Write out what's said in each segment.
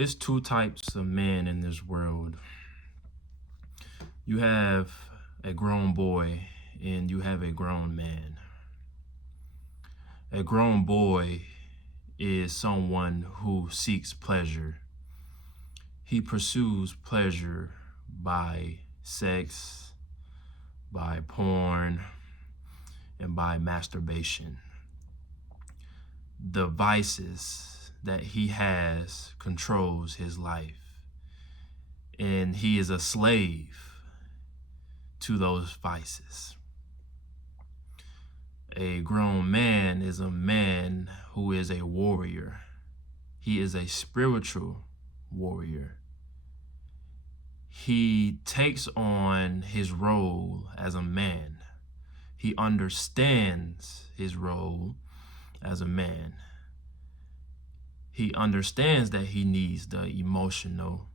There's two types of men in this world. You have a grown boy and you have a grown man. A grown boy is someone who seeks pleasure. He pursues pleasure by sex, by porn, and by masturbation. The vices that he has controls his life, and he is a slave to those vices. A grown man is a man who is a warrior. He is a spiritual warrior. He takes on his role as a man. He understands his role as a man. He understands that he needs the emotional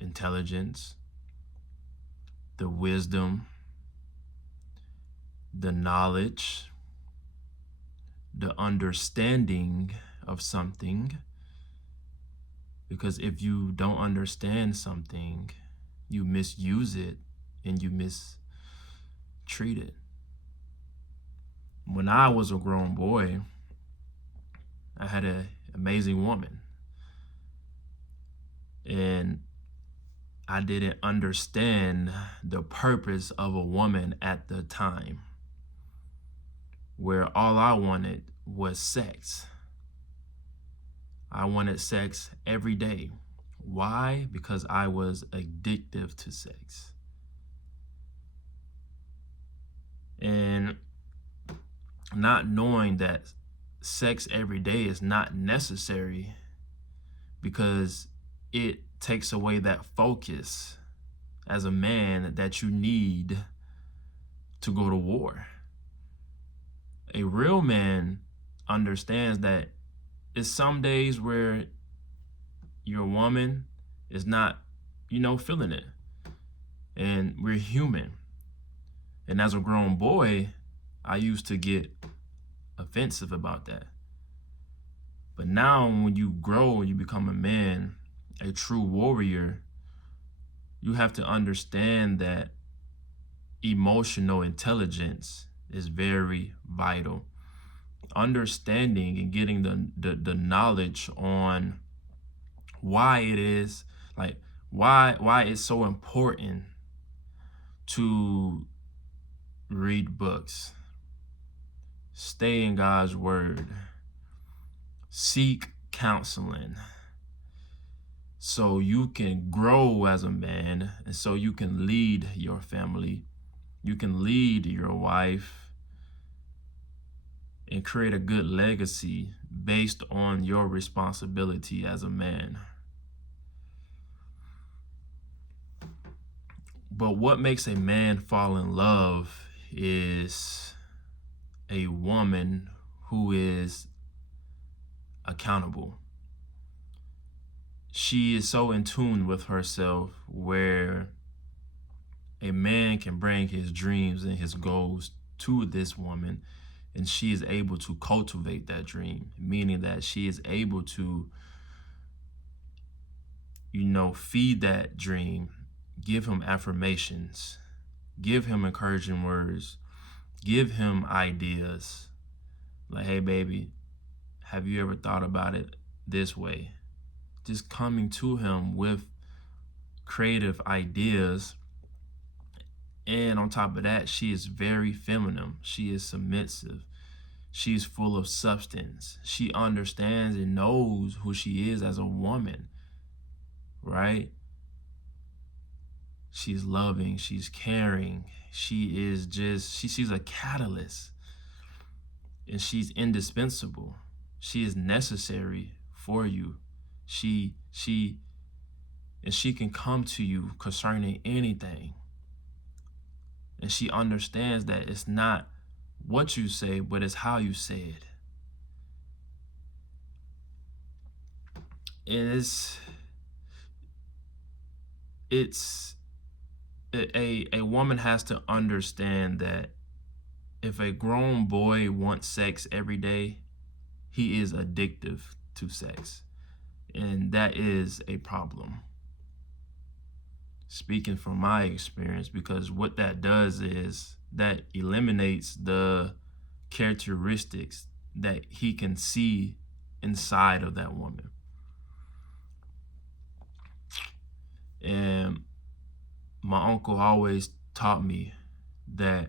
intelligence, the wisdom, the knowledge, the understanding of something. Because if you don't understand something, you misuse it and you mistreat it. When I was a grown boy, I had an amazing woman. And I didn't understand the purpose of a woman at the time, where all I wanted was sex. I wanted sex every day. Why? Because I was addictive to sex. And not knowing that sex every day is not necessary, because it takes away that focus as a man that you need to go to war. A real man understands that it's some days where your woman is not, feeling it. And we're human. And as a grown boy, I used to get offensive about that. But now when you grow and you become a man, a true warrior, you have to understand that emotional intelligence is very vital. Understanding and getting the knowledge on why it is, like why it's so important to read books, stay in God's word, seek counseling, so you can grow as a man and so you can lead your family, you can lead your wife, and create a good legacy based on your responsibility as a man. But what makes a man fall in love is a woman who is accountable. She is so in tune with herself, where a man can bring his dreams and his goals to this woman, and she is able to cultivate that dream, meaning that she is able to, feed that dream, give him affirmations, give him encouraging words, give him ideas. Like, hey, baby, have you ever thought about it this way? Just coming to him with creative ideas. And on top of that, she is very feminine. She is submissive. She's full of substance. She understands and knows who she is as a woman, right? She's loving, she's caring. She is she's a catalyst, and she's indispensable. She is necessary for you. She can come to you concerning anything. And she understands that it's not what you say, but it's how you say it. And a woman has to understand that if a grown boy wants sex every day, he is addictive to sex. And that is a problem. Speaking from my experience, because what that does is that eliminates the characteristics that he can see inside of that woman. And my uncle always taught me that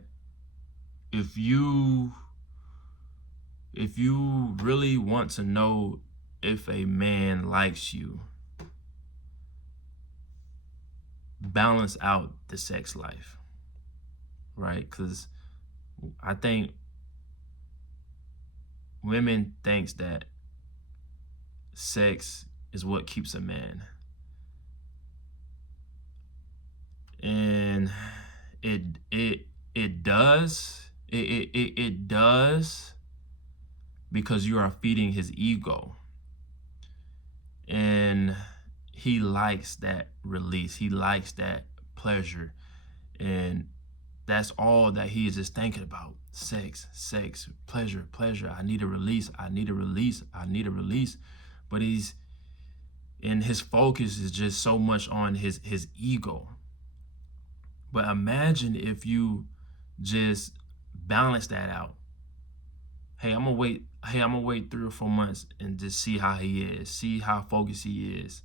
if you really want to know if a man likes you, balance out the sex life, right? Because I think women thinks that sex is what keeps a man. And it does. It does, because you are feeding his ego. And he likes that release. He likes that pleasure. And that's all that he is just thinking about. Sex, sex, pleasure, pleasure. I need a release. I need a release. I need a release. But his focus is just so much on his ego. But imagine if you just balance that out. Hey, I'm gonna wait 3 or 4 months and just see how he is. See how focused he is.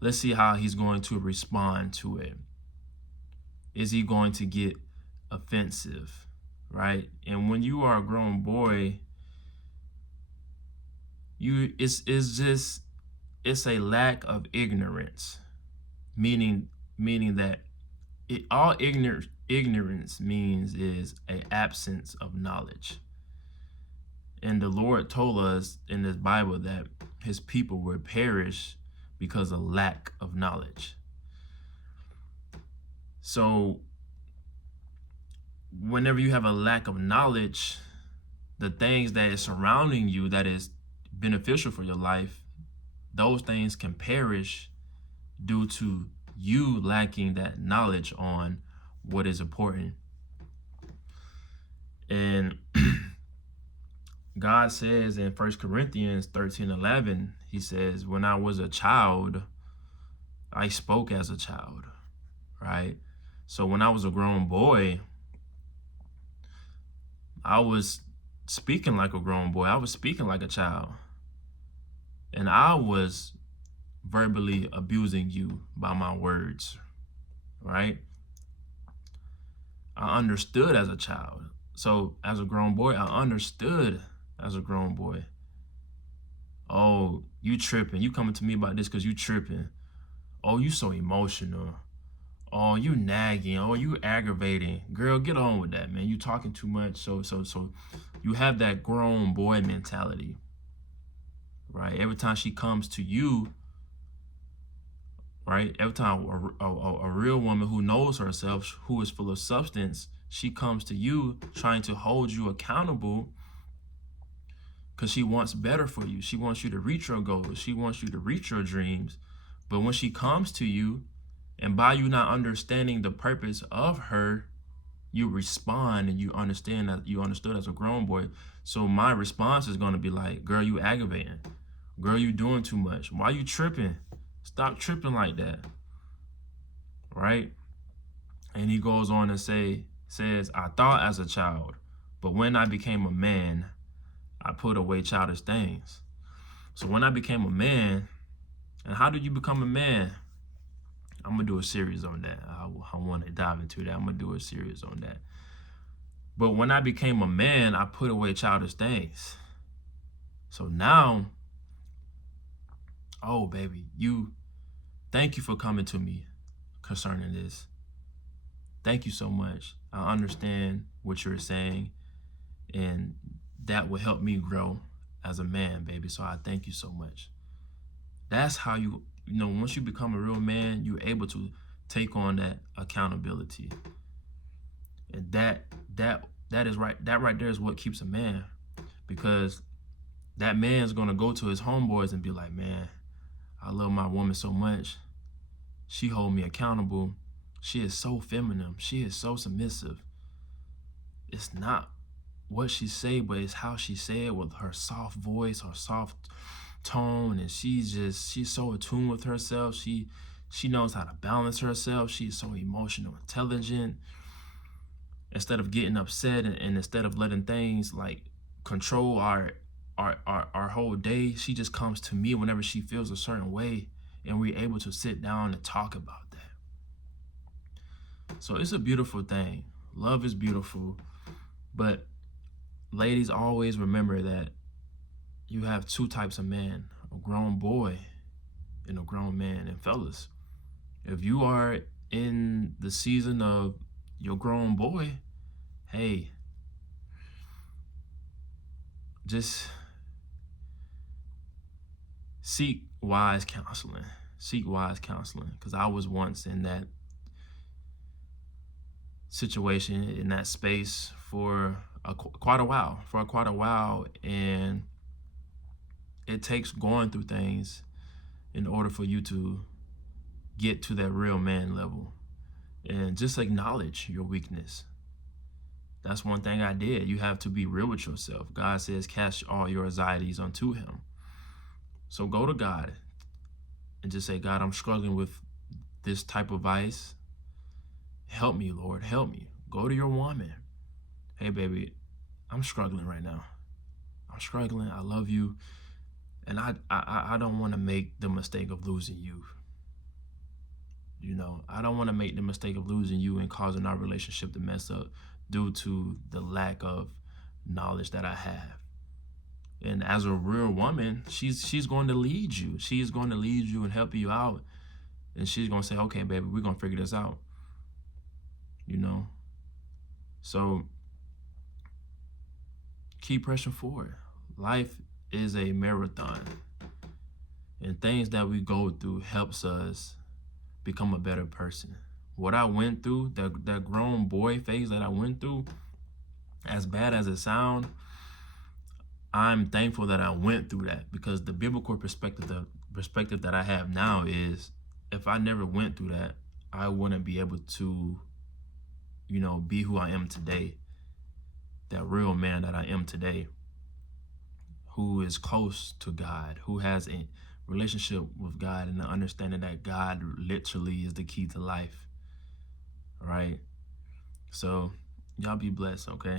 Let's see how he's going to respond to it. Is he going to get offensive, right? And when you are a grown boy, it's a lack of ignorance, meaning that all ignorance means is an absence of knowledge. And the Lord told us in this Bible that his people would perish because of lack of knowledge. So whenever you have a lack of knowledge, the things that is surrounding you that is beneficial for your life, those things can perish due to you lacking that knowledge on what is important. And God says in 1 Corinthians 13:11, he says, when I was a child, I spoke as a child, right? So when I was a grown boy, I was speaking like a grown boy. I was speaking like a child. And I was verbally abusing you by my words, right? I understood as a child. So as a grown boy, I understood as a grown boy. Oh, you tripping. You coming to me about this because you tripping. Oh, you so emotional. Oh, you nagging. Oh, you aggravating. Girl, get on with that, man. You talking too much. So you have that grown boy mentality, right? Every time she comes to you, right? Every time a real woman who knows herself, who is full of substance, she comes to you trying to hold you accountable because she wants better for you. She wants you to reach your goals. She wants you to reach your dreams. But when she comes to you, and by you not understanding the purpose of her, you respond and you understand that you understood as a grown boy. So my response is going to be like, girl, you aggravating. Girl, you doing too much. Why you tripping? Stop tripping like that, right? And he goes on to says, I thought as a child, but when I became a man, I put away childish things. So when I became a man, and how did you become a man? I'm going to do a series on that. I want to dive into that. I'm going to do a series on that. But when I became a man, I put away childish things. So now, oh, baby, thank you for coming to me concerning this. Thank you so much. I understand what you're saying, and that will help me grow as a man, baby. So I thank you so much. That's how once you become a real man, you're able to take on that accountability. And that is right. That right there is what keeps a man, because that man's gonna go to his homeboys and be like, man, I love my woman so much. She hold me accountable. She is so feminine. She is so submissive. It's not what she say, but it's how she say it with her soft voice, her soft tone, and she's so attuned with herself. She knows how to balance herself. She's so emotional intelligent. Instead of getting upset and instead of letting things like control our whole day, she just comes to me whenever she feels a certain way, and we're able to sit down and talk about that. So it's a beautiful thing. Love is beautiful, but ladies, always remember that you have two types of men: a grown boy and a grown man. And fellas, if you are in the season of your grown boy, hey, just seek wise counseling. Seek wise counseling, because I was once in that situation, in that space for quite a while, and it takes going through things in order for you to get to that real man level, and just acknowledge your weakness. That's one thing I did. You have to be real with yourself. God says, cast all your anxieties unto him. So go to God and just say, God, I'm struggling with this type of vice. Help me, Lord, help me. Go to your woman. Hey, baby, I'm struggling right now. I'm struggling. I love you. And I don't want to make the mistake of losing you. You know, I don't want to make the mistake of losing you and causing our relationship to mess up due to the lack of knowledge that I have. And as a real woman, she's going to lead you. She's going to lead you and help you out. And she's going to say, okay, baby, we're going to figure this out. You know? So keep pressing forward. Life is a marathon. And things that we go through helps us become a better person. What I went through, that grown boy phase that I went through, as bad as it sounds, I'm thankful that I went through that, because the biblical perspective that I have now is, if I never went through that, I wouldn't be able to, you know, be who I am today. That real man that I am today, who is close to God, who has a relationship with God, and the understanding that God literally is the key to life. All right? So y'all be blessed, okay?